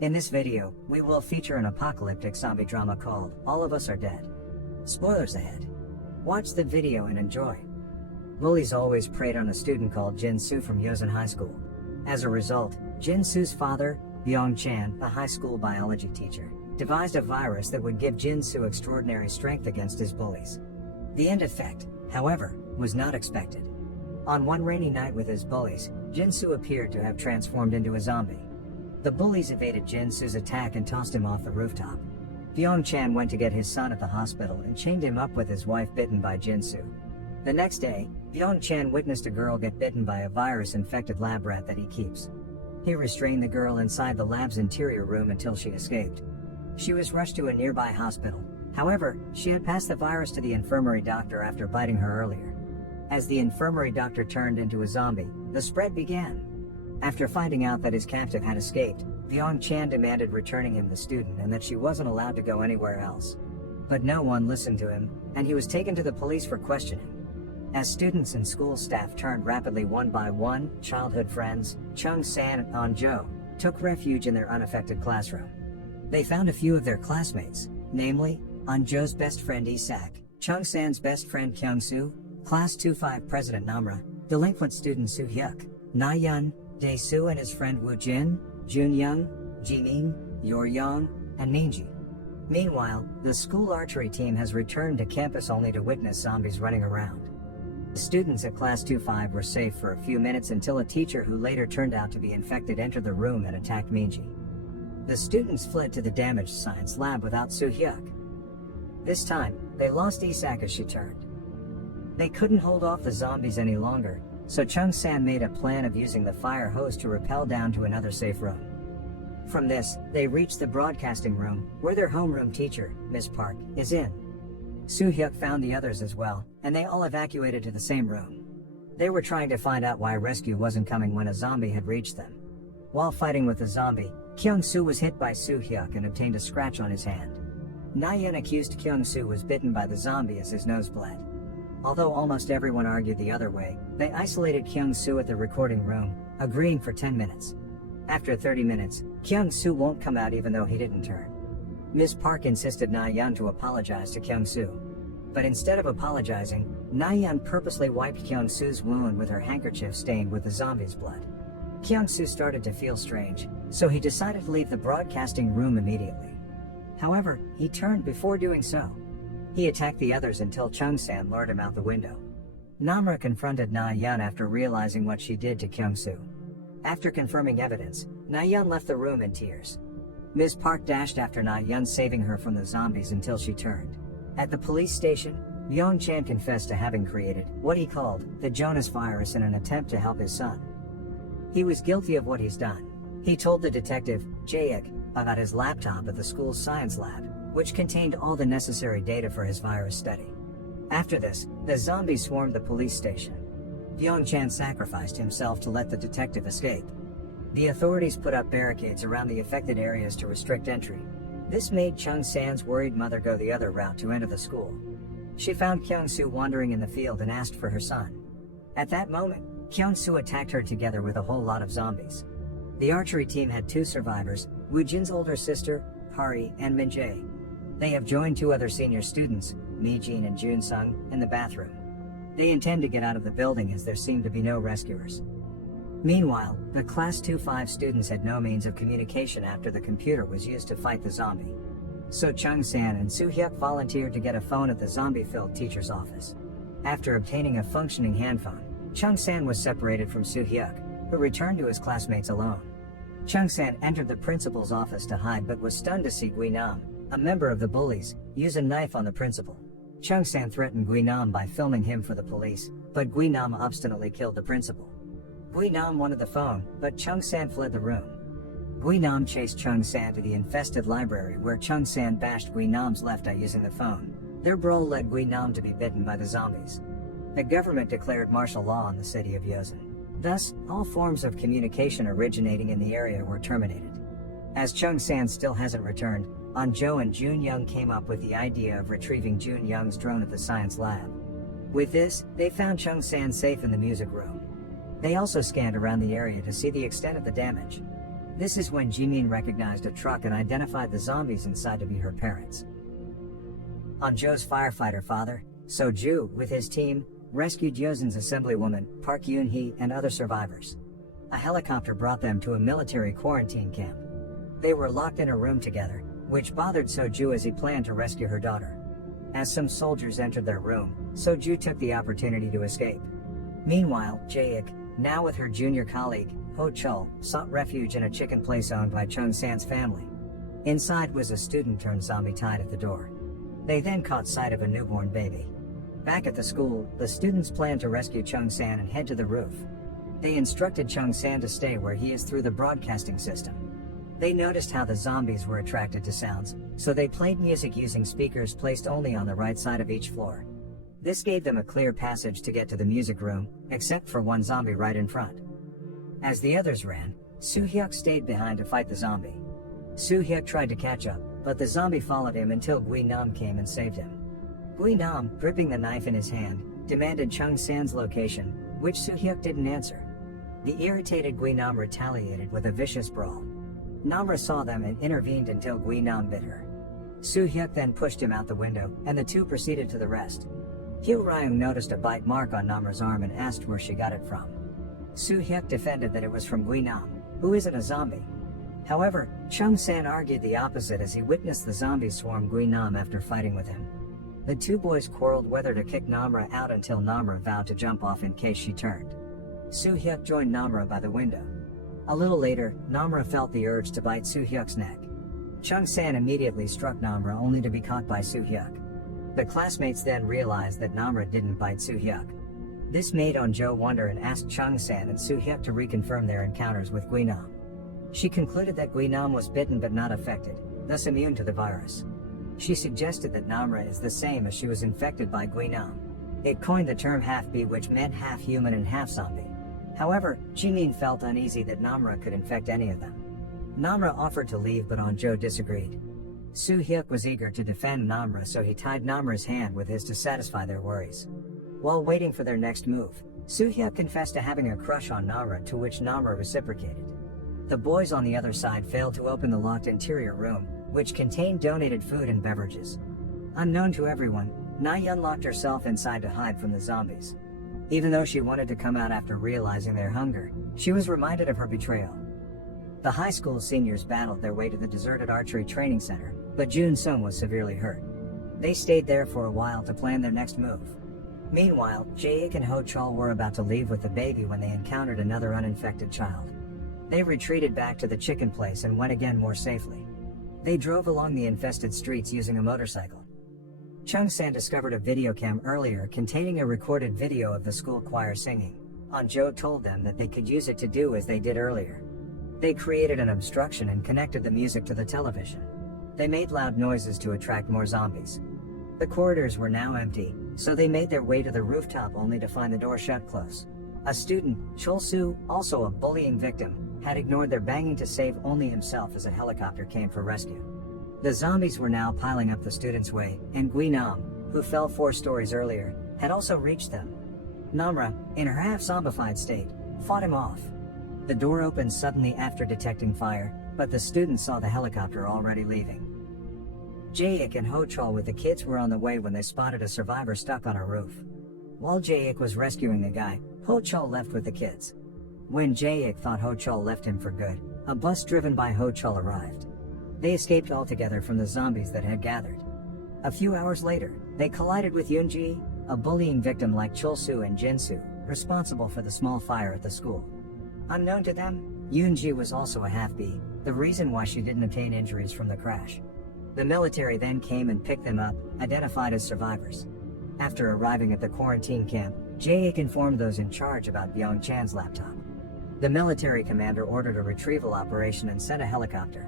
In this video, we will feature an apocalyptic zombie drama called All of Us Are Dead. Spoilers ahead. Watch the video and enjoy. Bullies always preyed on a student called Jin-soo from Yosan High School. As a result, Jin-soo's father, Byung-chan, a high school biology teacher, devised a virus that would give Jin-soo extraordinary strength against his bullies. The end effect, however, was not expected. On one rainy night with his bullies, Jin-soo appeared to have transformed into a zombie. The bullies evaded Jin-soo's attack and tossed him off the rooftop. Byung-chan went to get his son at the hospital and chained him up with his wife bitten by Jin-soo. The next day, Byung-chan witnessed a girl get bitten by a virus-infected lab rat that he keeps. He restrained the girl inside the lab's interior room until she escaped. She was rushed to a nearby hospital. However, she had passed the virus to the infirmary doctor after biting her earlier. As the infirmary doctor turned into a zombie, the spread began. After finding out that his captive had escaped, Byung-chan demanded returning him the student and that she wasn't allowed to go anywhere else. But no one listened to him, and he was taken to the police for questioning. As students and school staff turned rapidly one by one, childhood friends, Chung-san and An-jo, took refuge in their unaffected classroom. They found a few of their classmates, namely, An-jo's best friend Isak, Chung-san's best friend Kyung-soo, Class 2-5 President Namra, delinquent student Soo-hyuk, Na-yeon, Dae-soo and his friend Woo-jin, Jun-young, Ji-min, Yor-young, and Min-ji. Meanwhile, the school archery team has returned to campus only to witness zombies running around. The students at Class 2-5 were safe for a few minutes until a teacher who later turned out to be infected entered the room and attacked Min-ji. The students fled to the damaged science lab without Soo-hyuk. This time, they lost Isak as she turned. They couldn't hold off the zombies any longer, so Chung-san made a plan of using the fire hose to rappel down to another safe room. From this, they reached the broadcasting room, where their homeroom teacher, Ms. Park, is in. Soo-hyuk found the others as well, and they all evacuated to the same room. They were trying to find out why rescue wasn't coming when a zombie had reached them. While fighting with the zombie, Kyung-soo was hit by Soo-hyuk and obtained a scratch on his hand. Na-yeon accused Kyung-soo was bitten by the zombie as his nose bled. Although almost everyone argued the other way, they isolated Kyung-soo at the recording room, agreeing for 10 minutes. After 30 minutes, Kyung-soo won't come out even though he didn't turn. Ms. Park insisted Na-yeon to apologize to Kyung-soo. But instead of apologizing, Na-yeon purposely wiped Kyung-soo's wound with her handkerchief stained with the zombie's blood. Kyung-soo started to feel strange, so he decided to leave the broadcasting room immediately. However, he turned before doing so. He attacked the others until Chung-san lured him out the window. Namra confronted Na-yeon after realizing what she did to Kyung-soo. After confirming evidence, Na-yeon left the room in tears. Ms. Park dashed after Na-yeon, saving her from the zombies until she turned. At the police station, Byung-chan confessed to having created what he called the Jonas virus in an attempt to help his son. He was guilty of what he's done. He told the detective, Jae-ik, about his laptop at the school's science lab, which contained all the necessary data for his virus study. After this, the zombies swarmed the police station. Byung-chan sacrificed himself to let the detective escape. The authorities put up barricades around the affected areas to restrict entry. This made Chung-san's worried mother go the other route to enter the school. She found Kyung-soo wandering in the field and asked for her son. At that moment, Kyung-soo attacked her together with a whole lot of zombies. The archery team had 2 survivors, Woo-jin's older sister, Hari, and Min-jae. They have joined 2 other senior students, Mi-jin and Jun-sung, in the bathroom. They intend to get out of the building as there seem to be no rescuers. Meanwhile, the Class 2-5 students had no means of communication after the computer was used to fight the zombie. So Chung-san and Soo-hyuk volunteered to get a phone at the zombie-filled teacher's office. After obtaining a functioning handphone, Chung-san was separated from Soo-hyuk, who returned to his classmates alone. Chung-san entered the principal's office to hide but was stunned to see Gui-nam, a member of the bullies, use a knife on the principal. Chung-san threatened Gui-nam by filming him for the police, but Gui-nam obstinately killed the principal. Gui-nam wanted the phone, but Chung-san fled the room. Gui-nam chased Chung-san to the infested library where Chung-san bashed Gui-nam's left eye using the phone. Their brawl led Gui-nam to be bitten by the zombies. The government declared martial law in the city of Yosan. Thus, all forms of communication originating in the area were terminated. As Chung-san still hasn't returned, An-jo and Jun-young came up with the idea of retrieving Jun-young's drone at the science lab. With this, they found Chung-san safe in the music room. They also scanned around the area to see the extent of the damage. This is when Jimin recognized a truck and identified the zombies inside to be her parents. On Joe's firefighter father, So-ju, with his team, rescued Yosin's assemblywoman, Park Yoon-hee, and other survivors. A helicopter brought them to a military quarantine camp. They were locked in a room together, which bothered So-ju as he planned to rescue her daughter. As some soldiers entered their room, So-ju took the opportunity to escape. Meanwhile, Jae-ik, now with her junior colleague, Ho-chul, sought refuge in a chicken place owned by Chung-san's family. Inside was a student-turned-zombie tied at the door. They then caught sight of a newborn baby. Back at the school, the students planned to rescue Chung-san and head to the roof. They instructed Chung-san to stay where he is through the broadcasting system. They noticed how the zombies were attracted to sounds, so they played music using speakers placed only on the right side of each floor. This gave them a clear passage to get to the music room, except for one zombie right in front. As the others ran, Soo-hyuk stayed behind to fight the zombie. Soo-hyuk tried to catch up, but the zombie followed him until Gui-nam came and saved him. Gui-nam, gripping the knife in his hand, demanded Chung-san's location, which Soo-hyuk didn't answer. The irritated Gui-nam retaliated with a vicious brawl. Namra saw them and intervened until Gui-nam bit her. Soo-hyuk then pushed him out the window, and the two proceeded to the rest. Hyo Ryung noticed a bite mark on Namra's arm and asked where she got it from. Soo-hyuk defended that it was from Gui-nam, who isn't a zombie. However, Chung-san argued the opposite as he witnessed the zombies swarm Gui-nam after fighting with him. The two boys quarreled whether to kick Namra out until Namra vowed to jump off in case she turned. Soo-hyuk joined Namra by the window. A little later, Namra felt the urge to bite Soo-hyuk's neck. Chung-san immediately struck Namra only to be caught by Soo-hyuk. The classmates then realized that Namra didn't bite Soo-hyuk. This made On-jo wonder and asked Chung-san and Soo-hyuk to reconfirm their encounters with Gui-nam. She concluded that Gui-nam was bitten but not affected, thus immune to the virus. She suggested that Namra is the same as she was infected by Gui-nam. It coined the term half-bee, which meant half human and half zombie. However, Jimin felt uneasy that Namra could infect any of them. Namra offered to leave, but On-jo disagreed. Soo-hyuk was eager to defend Namra, so he tied Namra's hand with his to satisfy their worries. While waiting for their next move, Soo-hyuk confessed to having a crush on Namra, to which Namra reciprocated. The boys on the other side failed to open the locked interior room, which contained donated food and beverages. Unknown to everyone, Na-yeon locked herself inside to hide from the zombies. Even though she wanted to come out after realizing their hunger, she was reminded of her betrayal. The high school seniors battled their way to the deserted archery training center, but Jun-sung was severely hurt. They stayed there for a while to plan their next move. Meanwhile, Jae-ik and Ho-chul were about to leave with the baby when they encountered another uninfected child. They retreated back to the chicken place and went again more safely. They drove along the infested streets using a motorcycle. Chung-san discovered a video cam earlier containing a recorded video of the school choir singing. On-jo told them that they could use it to do as they did earlier. They created an obstruction and connected the music to the television. They made loud noises to attract more zombies. The corridors were now empty, so they made their way to the rooftop only to find the door shut close. A student, Chol-soo, also a bullying victim, had ignored their banging to save only himself as a helicopter came for rescue. The zombies were now piling up the students' way, and Gui-nam, who fell 4 stories earlier, had also reached them. Namra, in her half-zombified state, fought him off. The door opened suddenly after detecting fire, but the students saw the helicopter already leaving. Jae-ik and Ho-chul with the kids were on the way when they spotted a survivor stuck on a roof. While Jae-ik was rescuing the guy, Ho-chul left with the kids. When Jae-ik thought Ho-chul left him for good, a bus driven by Ho-chul arrived. They escaped altogether from the zombies that had gathered. A few hours later, they collided with Yoon-ji, a bullying victim like Chol-soo and Jin-soo, responsible for the small fire at the school. Unknown to them, Yoon-ji was also a half-bee, the reason why she didn't obtain injuries from the crash. The military then came and picked them up, identified as survivors. After arriving at the quarantine camp, Jae-ik informed those in charge about Byung-chan's laptop. The military commander ordered a retrieval operation and sent a helicopter.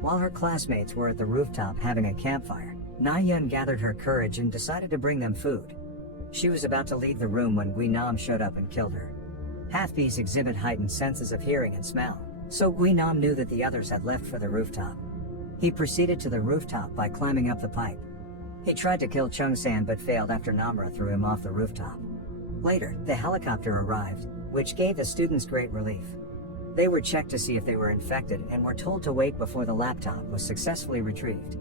While her classmates were at the rooftop having a campfire, Na-yeon gathered her courage and decided to bring them food. She was about to leave the room when Gui-nam showed up and killed her. Half-bees exhibit heightened senses of hearing and smell, so Gui-nam knew that the others had left for the rooftop. He proceeded to the rooftop by climbing up the pipe. He tried to kill Chung-san but failed after Namra threw him off the rooftop. Later, the helicopter arrived, which gave the students great relief. They were checked to see if they were infected and were told to wait before the laptop was successfully retrieved.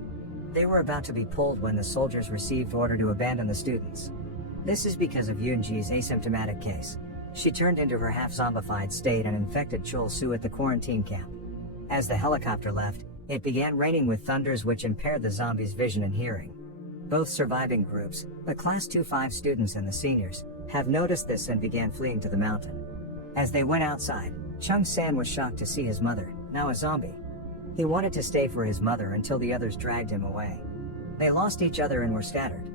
They were about to be pulled when the soldiers received order to abandon the students. This is because of Yoonji's asymptomatic case. She turned into her half-zombified state and infected Chul-Soo at the quarantine camp. As the helicopter left, it began raining with thunders which impaired the zombies' vision and hearing. Both surviving groups, the Class 2-5 students and the seniors, have noticed this and began fleeing to the mountain. As they went outside, Chung-san was shocked to see his mother, now a zombie. He wanted to stay for his mother until the others dragged him away. They lost each other and were scattered.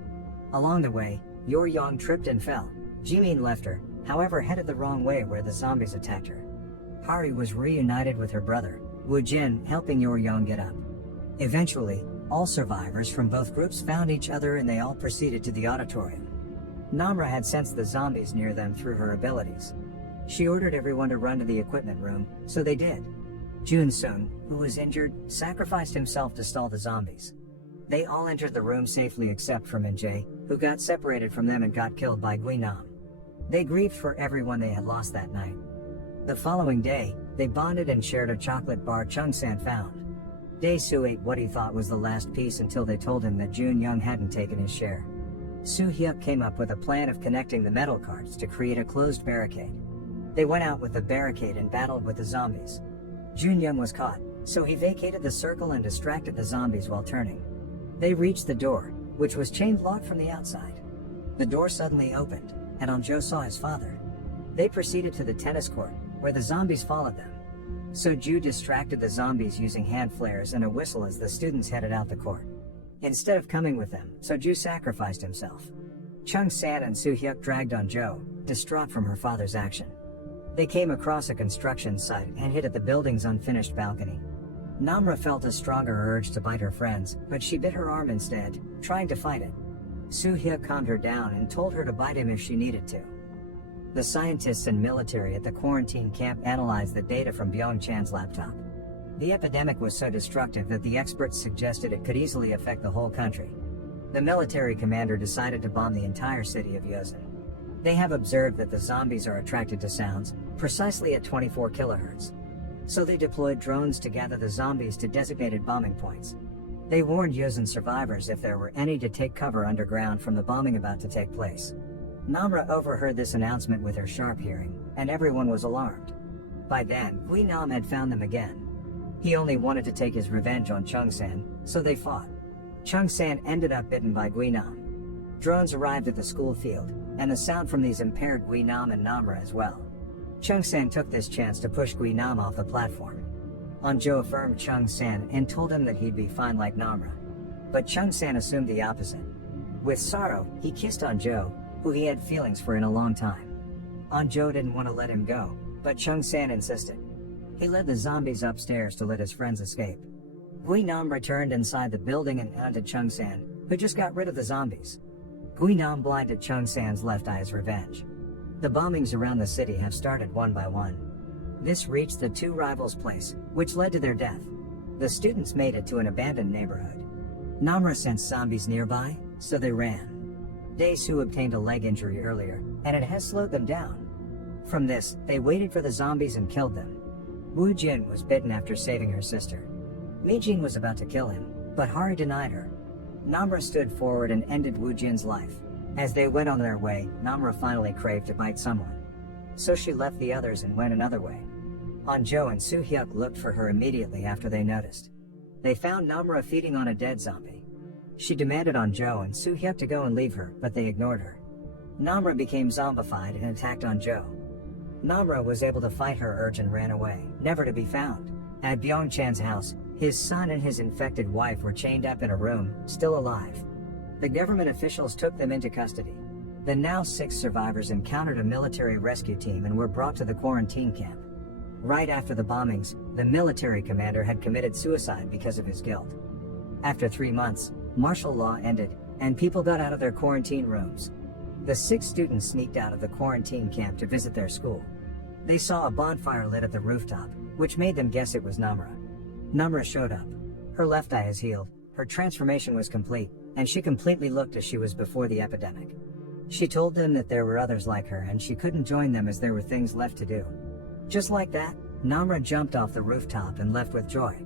Along the way, Yor-Yong tripped and fell. Jimin left her, however headed the wrong way where the zombies attacked her. Hari was reunited with her brother, Woo-jin, helping Yor-Yong get up. Eventually, all survivors from both groups found each other and they all proceeded to the auditorium. Namra had sensed the zombies near them through her abilities. She ordered everyone to run to the equipment room, so they did. Jun-sung, who was injured, sacrificed himself to stall the zombies. They all entered the room safely except for Min-jae, who got separated from them and got killed by Gui-nam. They grieved for everyone they had lost that night. The following day, they bonded and shared a chocolate bar Chung-san found. Dae-soo ate what he thought was the last piece until they told him that Jun-young hadn't taken his share. Soo-hyuk came up with a plan of connecting the metal carts to create a closed barricade. They went out with the barricade and battled with the zombies. Jun-young was caught, so he vacated the circle and distracted the zombies while turning. They reached the door, which was chain locked from the outside. The door suddenly opened, and Onjo saw his father. They proceeded to the tennis court, where the zombies followed them. Soju distracted the zombies using hand flares and a whistle as the students headed out the court. Instead of coming with them, Soju sacrificed himself. Chung-san and Soo-hyuk dragged Onjo, distraught from her father's action. They came across a construction site and hid at the building's unfinished balcony. Namra felt a stronger urge to bite her friends, but she bit her arm instead, trying to fight it. Soo-hyuk calmed her down and told her to bite him if she needed to. The scientists and military at the quarantine camp analyzed the data from Byung-chan's laptop. The epidemic was so destructive that the experts suggested it could easily affect the whole country. The military commander decided to bomb the entire city of Yosan. They have observed that the zombies are attracted to sounds, precisely at 24 kHz. So they deployed drones to gather the zombies to designated bombing points. They warned Yosan survivors if there were any to take cover underground from the bombing about to take place. Namra overheard this announcement with her sharp hearing, and everyone was alarmed. By then, Gui-nam had found them again. He only wanted to take his revenge on Chung-san, so they fought. Chung-san ended up bitten by Gui-nam. Drones arrived at the school field, and the sound from these impaired Gui-nam and Namra as well. Chung-san took this chance to push Gui-nam off the platform. Onjo affirmed Chung-san and told him that he'd be fine like Namra. But Chung-san assumed the opposite. With sorrow, he kissed Onjo, who he had feelings for in a long time. Onjo didn't want to let him go, but Chung-san insisted. He led the zombies upstairs to let his friends escape. Gui-nam returned inside the building and hunted Chung-san, who just got rid of the zombies. Gui-nam blinded Chung-san's left eye as revenge. The bombings around the city have started one by one. This reached the two rivals' place, which led to their death. The students made it to an abandoned neighborhood. Namra sensed zombies nearby, so they ran. Dae-soo obtained a leg injury earlier, and it has slowed them down. From this, they waited for the zombies and killed them. Woo-jin was bitten after saving her sister. Mi-jin was about to kill him, but Hari denied her. Namra stood forward and ended Woo-jin's life. As they went on their way, Namra finally craved to bite someone. So she left the others and went another way. Onjo and Soo-hyuk looked for her immediately after they noticed. They found Namra feeding on a dead zombie. She demanded Onjo and Soo-hyuk to go and leave her, but they ignored her. Namra became zombified and attacked Onjo. Namra was able to fight her urge and ran away, never to be found. At Byung-chan's house, his son and his infected wife were chained up in a room, still alive. The government officials took them into custody. The now 6 survivors encountered a military rescue team and were brought to the quarantine camp. Right after the bombings, the military commander had committed suicide because of his guilt. After 3 months, martial law ended, and people got out of their quarantine rooms. The 6 students sneaked out of the quarantine camp to visit their school. They saw a bonfire lit at the rooftop, which made them guess it was Namra. Namra showed up. Her left eye is healed, her transformation was complete, and she completely looked as she was before the epidemic. She told them that there were others like her and she couldn't join them as there were things left to do. Just like that, Namra jumped off the rooftop and left with joy.